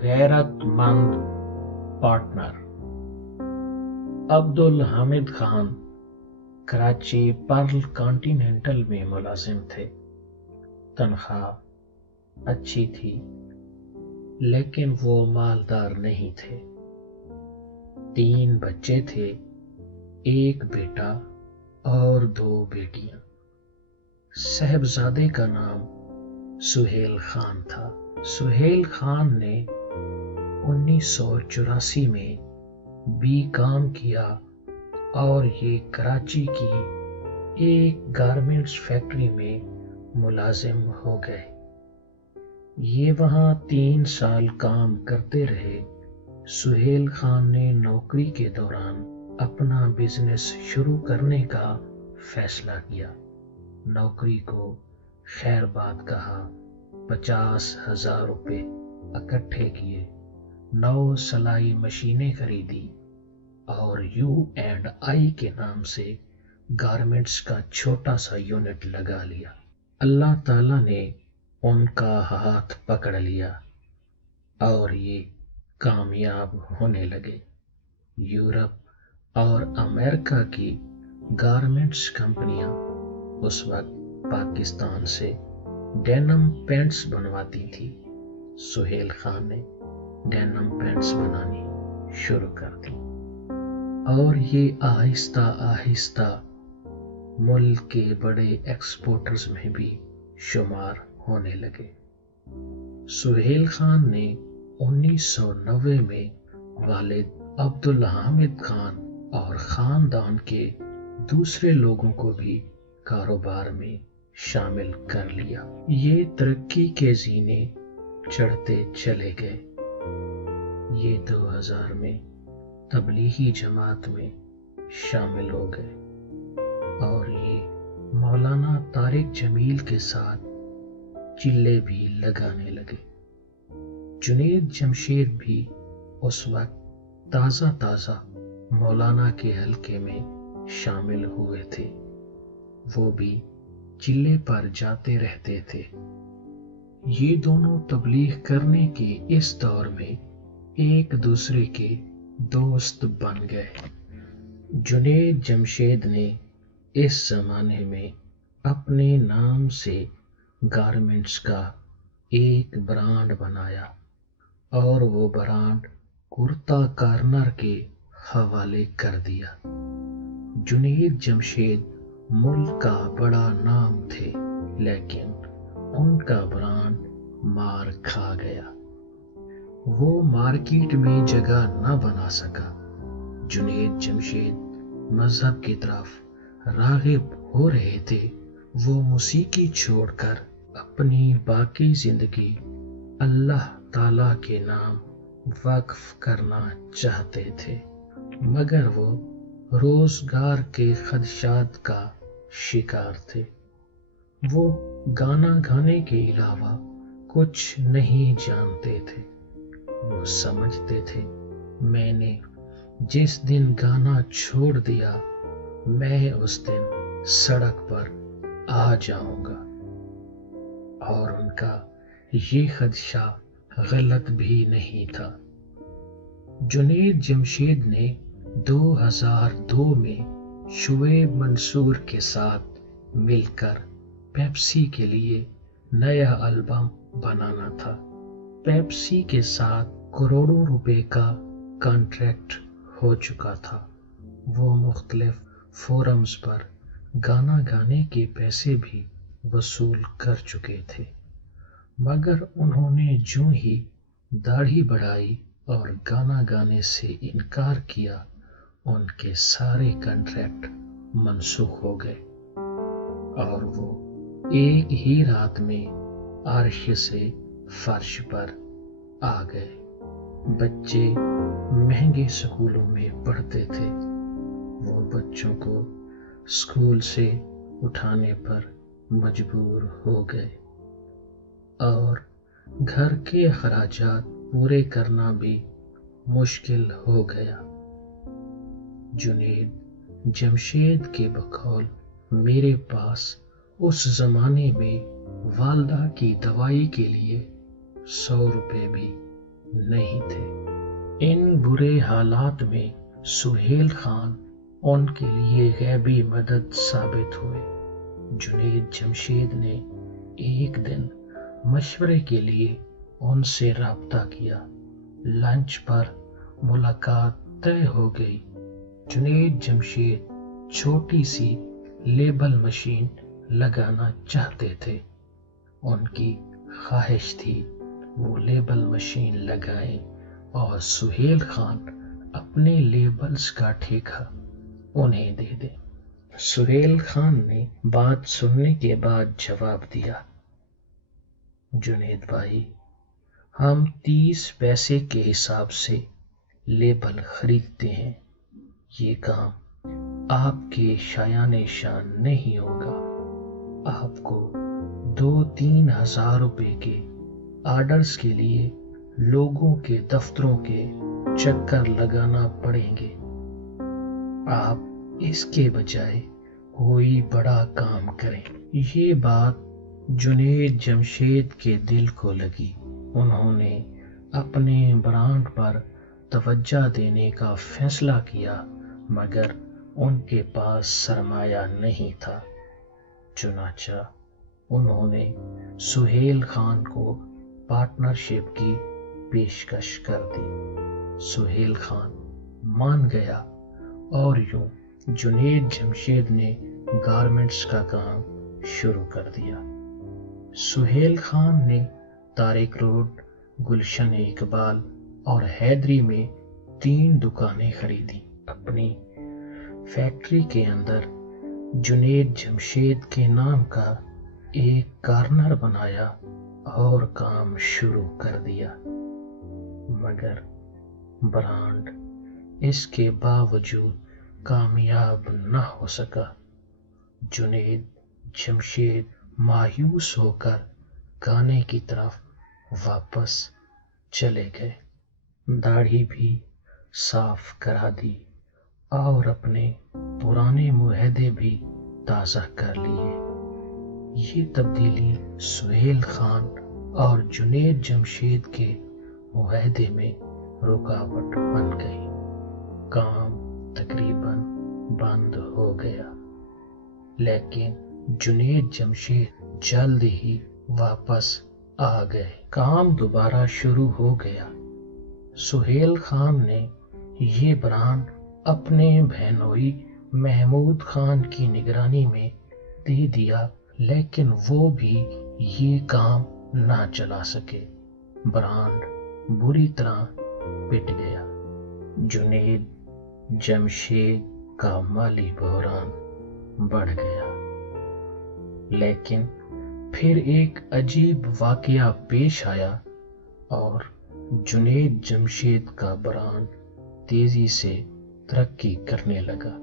غیرت مند partner Abdul Hamid Khan Karachi Pearl continental میں ملازم تھے۔ تنخواہ اچھی تھی لیکن وہ مالدار نہیں تھے۔ 3 بچے تھے، 1 بیٹا اور 2 بیٹیاں۔ صاحبزادے کا نام سہیل خان تھا۔ سہیل خان نے 1984 میں B.Com کیا اور یہ کراچی کی ایک گارمنٹس فیکٹری میں ملازم ہو گئے۔ یہ وہاں 3 سال کام کرتے رہے۔ سہیل خان نے نوکری کے دوران اپنا بزنس شروع کرنے کا فیصلہ کیا۔ نوکری کو خیر بات کہا، 50,000 روپے اکٹھے کیے، 9 سلائی مشینیں خریدی اور U&I کے نام سے گارمنٹس کا چھوٹا سا یونٹ لگا لیا۔ اللہ تعالیٰ نے ان کا ہاتھ پکڑ لیا اور یہ کامیاب ہونے لگے۔ یورپ اور امریکہ کی گارمنٹس کمپنیاں اس وقت پاکستان سے ڈینم پینٹس بنواتی تھی۔ سہیل خان نے ڈینم پینٹس بنانی شروع کر دی اور یہ آہستہ آہستہ ملک کے بڑے ایکسپورٹرز میں بھی شمار ہونے لگے۔ سہیل خان نے 1990 میں والد عبدل حامد خان اور خاندان کے دوسرے لوگوں کو بھی کاروبار میں شامل کر لیا۔ یہ ترقی کے زینے چڑھتے چلے گئے۔ یہ 2000 میں تبلیغی جماعت میں شامل ہو گئے اور یہ مولانا طارق جمیل کے ساتھ چلے بھی لگانے لگے۔ جنید جمشید بھی اس وقت تازہ مولانا کے حلقے میں شامل ہوئے تھے۔ وہ بھی چلے پر جاتے رہتے تھے۔ یہ دونوں تبلیغ کرنے کے اس دور میں ایک دوسرے کے دوست بن گئے۔ جنید جمشید نے اس زمانے میں اپنے نام سے گارمنٹس کا ایک برانڈ بنایا اور وہ برانڈ کرتا کارنر کے حوالے کر دیا۔ جنید جمشید ملک کا بڑا نام تھے لیکن ان کا برانڈ مار کھا گیا۔ وہ مارکیٹ میں جگہ نہ بنا سکا۔ جنید جمشید مذہب کی طرف راغب ہو رہے تھے۔ وہ موسیقی چھوڑ کر اپنی باقی زندگی اللہ تعالیٰ کے نام وقف کرنا چاہتے تھے، مگر وہ روزگار کے خدشات کا شکار تھے۔ وہ گانا گانے کے علاوہ کچھ نہیں جانتے تھے۔ وہ سمجھتے تھے میں نے جس دن گانا چھوڑ دیا میں اس دن سڑک پر آ جاؤں گا، اور ان کا یہ خدشہ غلط بھی نہیں تھا۔ جنید جمشید نے 2002 میں شعیب منصور کے ساتھ مل کر پیپسی کے لیے نیا البم بنانا تھا۔ پیپسی کے ساتھ کروڑوں روپے کا کانٹریکٹ ہو چکا تھا۔ وہ مختلف فورمز پر گانا گانے کے پیسے بھی وصول کر چکے تھے، مگر انہوں نے جو ہی داڑھی بڑھائی اور گانا گانے سے انکار کیا، ان کے سارے کانٹریکٹ منسوخ ہو گئے اور وہ ایک ہی رات میں عرش سے فرش پر آ گئے۔ بچے مہنگے سکولوں میں پڑھتے تھے۔ وہ بچوں کو اسکول سے اٹھانے پر مجبور ہو گئے اور گھر کے اخراجات پورے کرنا بھی مشکل ہو گیا۔ جنید جمشید کے بقول میرے پاس اس زمانے میں والدہ کی دوائی کے لیے 100 روپے بھی نہیں تھے۔ ان برے حالات میں سہیل خان ان کے لیے غیبی مدد ثابت ہوئے۔ جنید جمشید نے ایک دن مشورے کے لیے ان سے رابطہ کیا۔ لنچ پر ملاقات طے ہو گئی۔ جنید جمشید چھوٹی سی لیبل مشین لگانا چاہتے تھے۔ ان کی خواہش تھی وہ لیبل مشین لگائیں اور سہیل خان اپنے لیبلز کا ٹھیکہ انہیں دے دیں۔ سہیل خان نے بات سننے کے بعد جواب دیا، جنید بھائی، ہم 30 پیسے کے حساب سے لیبل خریدتے ہیں۔ یہ کام آپ کے شایان شان نہیں ہوگا۔ آپ کو 2-3 ہزار روپے کے آرڈرز کے لیے لوگوں کے دفتروں کے چکر لگانا پڑیں گے۔ آپ اس کے بجائے کوئی بڑا کام کریں۔ یہ بات جنید جمشید کے دل کو لگی۔ انہوں نے اپنے برانڈ پر توجہ دینے کا فیصلہ کیا، مگر ان کے پاس سرمایہ نہیں تھا۔ چنانچہ انہوں نے سہیل خان کو پارٹنرشپ کی پیشکش کر دی۔ سہیل خان مان گیا اور یوں جنید جمشید نے گارمنٹس کا کام شروع کر دیا۔ سہیل خان نے طارق روڈ، گلشن اقبال اور حیدری میں 3 دکانیں خریدی۔ اپنی فیکٹری کے اندر جنید جمشید کے نام کا ایک کارنر بنایا اور کام شروع کر دیا، مگر برانڈ اس کے باوجود کامیاب نہ ہو سکا۔ جنید جمشید مایوس ہو کر گانے کی طرف واپس چلے گئے۔ داڑھی بھی صاف کرا دی اور اپنے پرانے معاہدے بھی تازہ کر لیے۔ یہ تبدیلی سہیل خان اور جنید جمشید کے معاہدے میں رکاوٹ بن گئی۔ کام تقریباً بند ہو گیا، لیکن جنید جمشید جلد ہی واپس آ گئے۔ کام دوبارہ شروع ہو گیا۔ سہیل خان نے یہ برانڈ اپنے بہنوئی محمود خان کی نگرانی میں دے دیا، لیکن وہ بھی یہ کام نہ چلا سکے۔ برانڈ بری طرح پٹ گیا۔ جنید جمشید کا مالی بحران بڑھ گیا۔ لیکن پھر ایک عجیب واقعہ پیش آیا اور جنید جمشید کا برانڈ تیزی سے ترقی کرنے لگا۔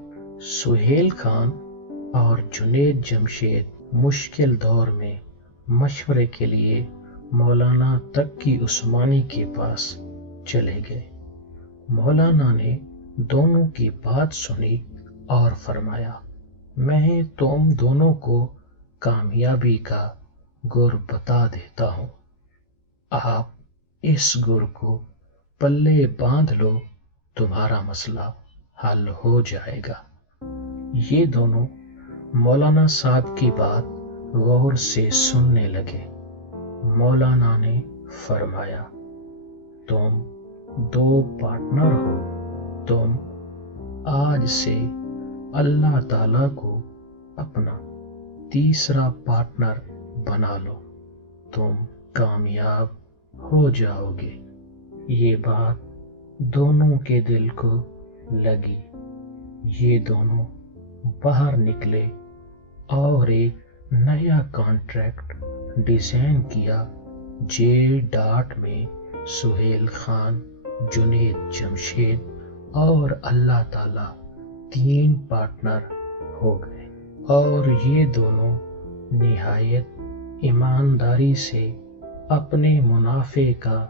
سہیل خان اور جنید جمشید مشکل دور میں مشورے کے لیے مولانا تقی عثمانی کے پاس چلے گئے۔ مولانا نے دونوں کی بات سنی اور فرمایا، میں تم دونوں کو کامیابی کا گر بتا دیتا ہوں۔ آپ اس گر کو پلے باندھ لو، تمہارا مسئلہ حل ہو جائے گا۔ یہ دونوں مولانا صاحب کی بات غور سے سننے لگے۔ مولانا نے فرمایا، تم 2 پارٹنر ہو، تم آج سے اللہ تعالیٰ کو اپنا تیسرا پارٹنر بنا لو، تم کامیاب ہو جاؤ گے۔ یہ بات دونوں کے دل کو لگی۔ یہ دونوں باہر نکلے اور ایک نیا کانٹریکٹ ڈیزائن کیا۔ J.Dot میں سہیل خان، جنید جمشید اور اللہ تعالیٰ 3 پارٹنر ہو گئے، اور یہ دونوں نہایت ایمانداری سے اپنے منافع کا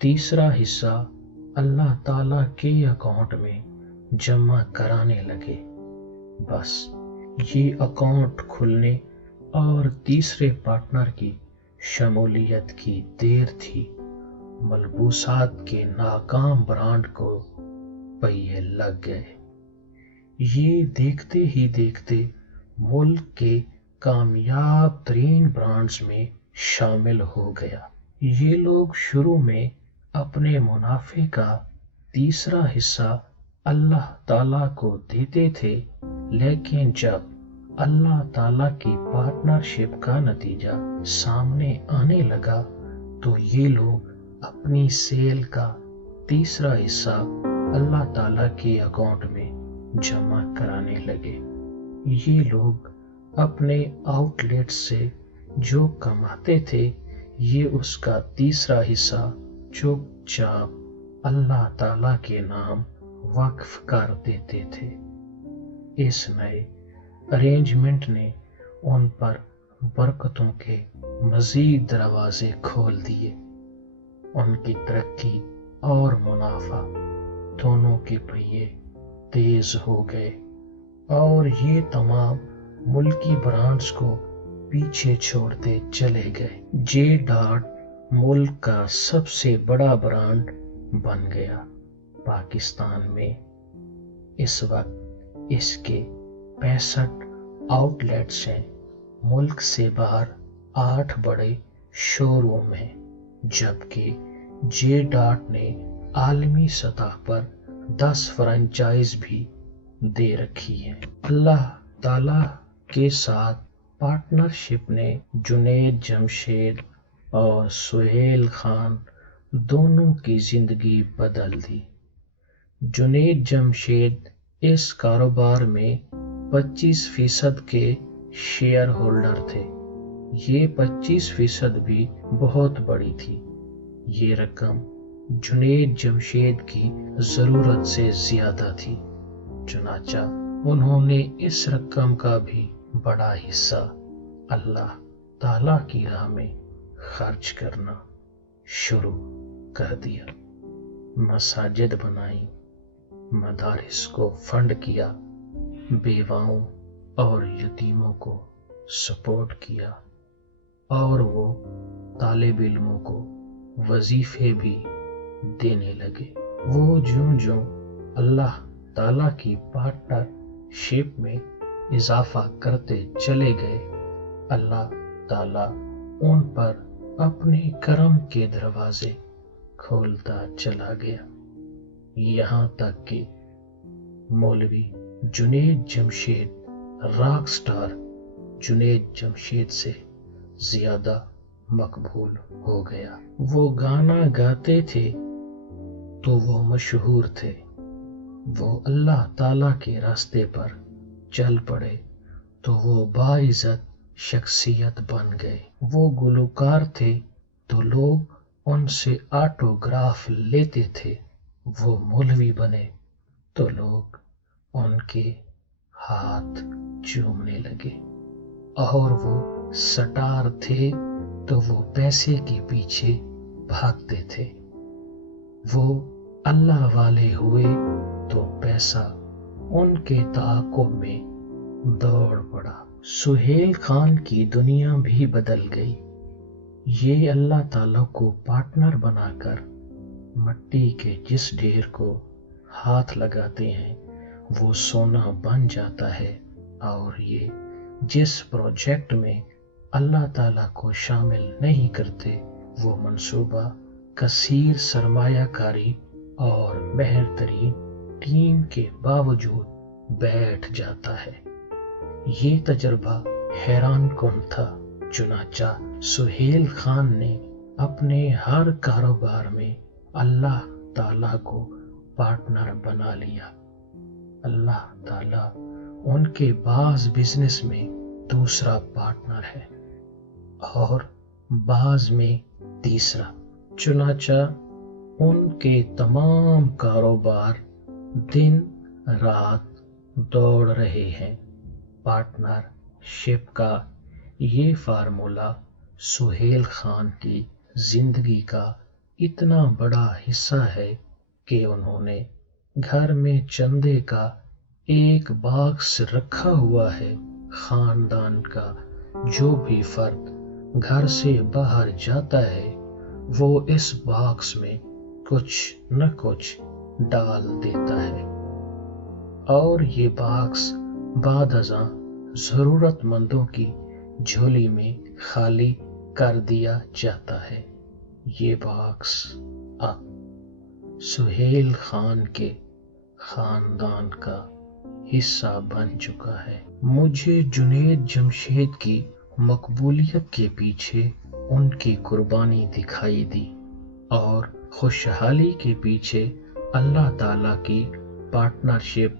تیسرا حصہ اللہ تعالیٰ کے اکاؤنٹ میں جمع کرانے لگے۔ بس یہ اکاؤنٹ کھلنے اور تیسرے پارٹنر کی شمولیت کی دیر تھی ملبوسات کے ناکام برانڈ کو پہیے لگ گئے۔ یہ دیکھتے ہی دیکھتے ملک کے کامیاب ترین برانڈز میں شامل ہو گیا۔ یہ لوگ شروع میں اپنے منافع کا تیسرا حصہ اللہ تعالیٰ کو دیتے تھے، لیکن جب اللہ تعالیٰ کی پارٹنرشپ کا نتیجہ سامنے آنے لگا تو یہ لوگ اپنی سیل کا تیسرا حصہ اللہ تعالیٰ کے اکاؤنٹ میں جمع کرانے لگے۔ یہ لوگ اپنے آؤٹ لیٹ سے جو کماتے تھے، یہ اس کا تیسرا حصہ چپ چاپ اللہ تعالیٰ کے نام وقف کر دیتے تھے۔ اس نئے ارینجمنٹ نے ان پر برکتوں کے مزید دروازے کھول دیے۔ ان کی ترقی اور منافع دونوں کے پہیے تیز ہو گئے، اور یہ تمام ملکی برانڈز کو پیچھے چھوڑتے چلے گئے۔ جے ڈاٹ ملک کا سب سے بڑا برانڈ بن گیا۔ پاکستان میں اس وقت اس کے 65 آؤٹ لیٹس ہیں۔ ملک سے باہر 8 بڑے شو روم ہیں، جبکہ جے ڈاٹ نے عالمی سطح پر 10 فرنچائز بھی دے رکھی ہیں۔ اللہ تعالیٰ کے ساتھ پارٹنرشپ نے جنید جمشید اور سہیل خان دونوں کی زندگی بدل دی۔ جنید جمشید اس کاروبار میں 25% کے شیئر ہولڈر تھے۔ یہ 25% بھی بہت بڑی تھی۔ یہ رقم جنید جمشید کی ضرورت سے زیادہ تھی، چنانچہ انہوں نے اس رقم کا بھی بڑا حصہ اللہ تعالیٰ کی راہ میں خرچ کرنا شروع کر دیا۔ مساجد بنائیں، مدارس کو فنڈ کیا، بیواؤں اور یتیموں کو سپورٹ کیا، اور وہ طالب علموں کو وظیفے بھی دینے لگے۔ وہ جوں اللہ تعالیٰ کی پارٹنرشپ میں اضافہ کرتے چلے گئے، اللہ تعالیٰ ان پر اپنے کرم کے دروازے کھولتا چلا گیا، یہاں تک کہ مولوی جنید جمشید راک سٹار جنید جمشید سے زیادہ مقبول ہو گیا۔ وہ گانا گاتے تھے تو وہ مشہور تھے، وہ اللہ تعالیٰ کے راستے پر چل پڑے تو وہ باعزت شخصیت بن گئے۔ وہ گلوکار تھے تو لوگ ان سے آٹوگراف لیتے تھے۔ وہ مولوی بنے تو لوگ ان کے ہاتھ چومنے لگے، اور وہ سٹار تھے تو وہ پیسے کے پیچھے بھاگتے تھے۔ وہ اللہ والے ہوئے تو پیسہ ان کے تعاقب میں دوڑ پڑا۔ سہیل خان کی دنیا بھی بدل گئی۔ یہ اللہ تعالیٰ کو پارٹنر بنا کر مٹی کے جس ڈھیر کو ہاتھ لگاتے ہیں وہ سونا بن جاتا ہے، اور یہ جس پروجیکٹ میں اللہ تعالیٰ کو شامل نہیں کرتے وہ منصوبہ کثیر سرمایہ کاری اور بہترین ٹیم کے باوجود بیٹھ جاتا ہے۔ یہ تجربہ حیران کن تھا، چنانچہ سہیل خان نے اپنے ہر کاروبار میں اللہ تعالیٰ کو پارٹنر بنا لیا۔ اللہ تعالیٰ ان کے بعض بزنس میں دوسرا پارٹنر ہے اور بعض میں تیسرا، چنانچہ ان کے تمام کاروبار دن رات دوڑ رہے ہیں۔ پارٹنر شپ کا یہ فارمولہ سہیل خان کی زندگی کا اتنا بڑا حصہ ہے کہ انہوں نے گھر میں چندے کا ایک باکس رکھا ہوا ہے۔ خاندان کا جو بھی فرد گھر سے باہر جاتا ہے وہ اس باکس میں کچھ نہ کچھ ڈال دیتا ہے اور یہ باکس بعد ازاں ضرورت مندوں کی جھولی میں خالی کر دیا جاتا ہے۔ یہ باکس اب سہیل خان کے خاندان کا حصہ بن چکا ہے۔ مجھے جنید جمشید کی مقبولیت کے پیچھے ان کی قربانی دکھائی دی اور خوشحالی کے پیچھے اللہ تعالیٰ کی پارٹنرشپ۔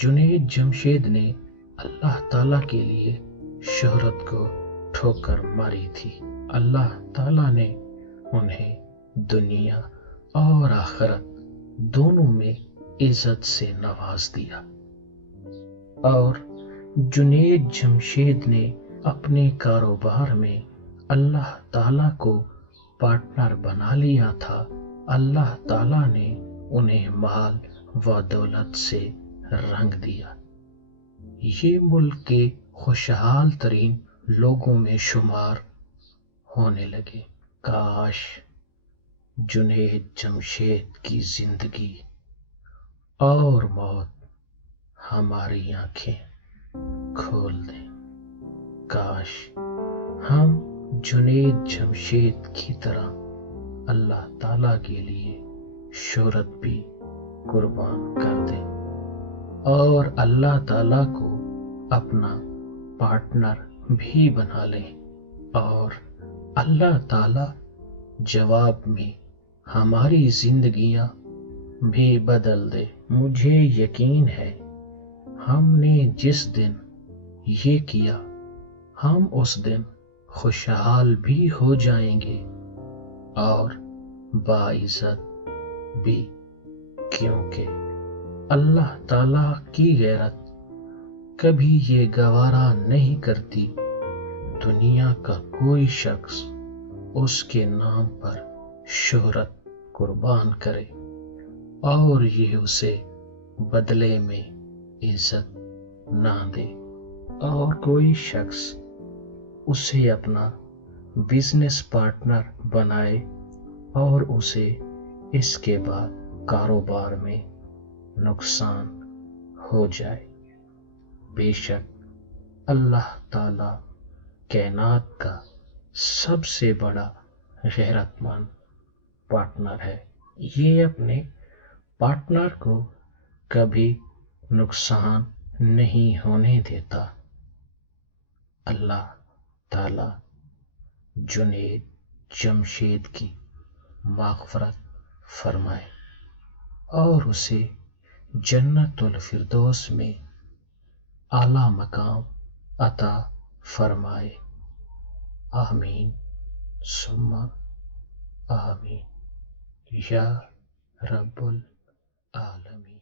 جنید جمشید نے اللہ تعالیٰ کے لیے شہرت کو ٹھوکر ماری تھی۔ اللہ تعالیٰ نے انہیں دنیا اور آخرت دونوں میں عزت سے نواز دیا، اور جنید جمشید نے اپنے کاروبار میں اللہ تعالیٰ کو پارٹنر بنا لیا تھا۔ اللہ تعالیٰ نے انہیں مال و دولت سے رنگ دیا۔ یہ ملک کے خوشحال ترین لوگوں میں شمار ہونے لگے۔ کاش جنید جمشید کی زندگی اور موت ہماری آنکھیں کھول دیں۔ کاش ہم جنید جمشید کی طرح اللہ تعالیٰ کے لیے شہرت بھی قربان کر دیں اور اللہ تعالیٰ کو اپنا پارٹنر بھی بنا لیں، اور اللہ تعالیٰ جواب میں ہماری زندگیاں بھی بدل دے۔ مجھے یقین ہے ہم نے جس دن یہ کیا ہم اس دن خوشحال بھی ہو جائیں گے اور باعزت بھی، کیونکہ اللہ تعالیٰ کی غیرت کبھی یہ گوارا نہیں کرتی دنیا کا کوئی شخص اس کے نام پر شہرت قربان کرے اور یہ اسے بدلے میں عزت نہ دے، اور کوئی شخص اسے اپنا بزنس پارٹنر بنائے اور اسے اس کے بعد کاروبار میں نقصان ہو جائے۔ بے شک اللہ تعالیٰ کائنات کا سب سے بڑا غیرت مند پارٹنر ہے۔ یہ اپنے پارٹنر کو کبھی نقصان نہیں ہونے دیتا۔ اللہ تعالیٰ جنید جمشید کی مغفرت فرمائے اور اسے جنت الفردوس میں اعلیٰ مقام عطا فرمائے۔ آمین ثم آمین یا رب العالمین۔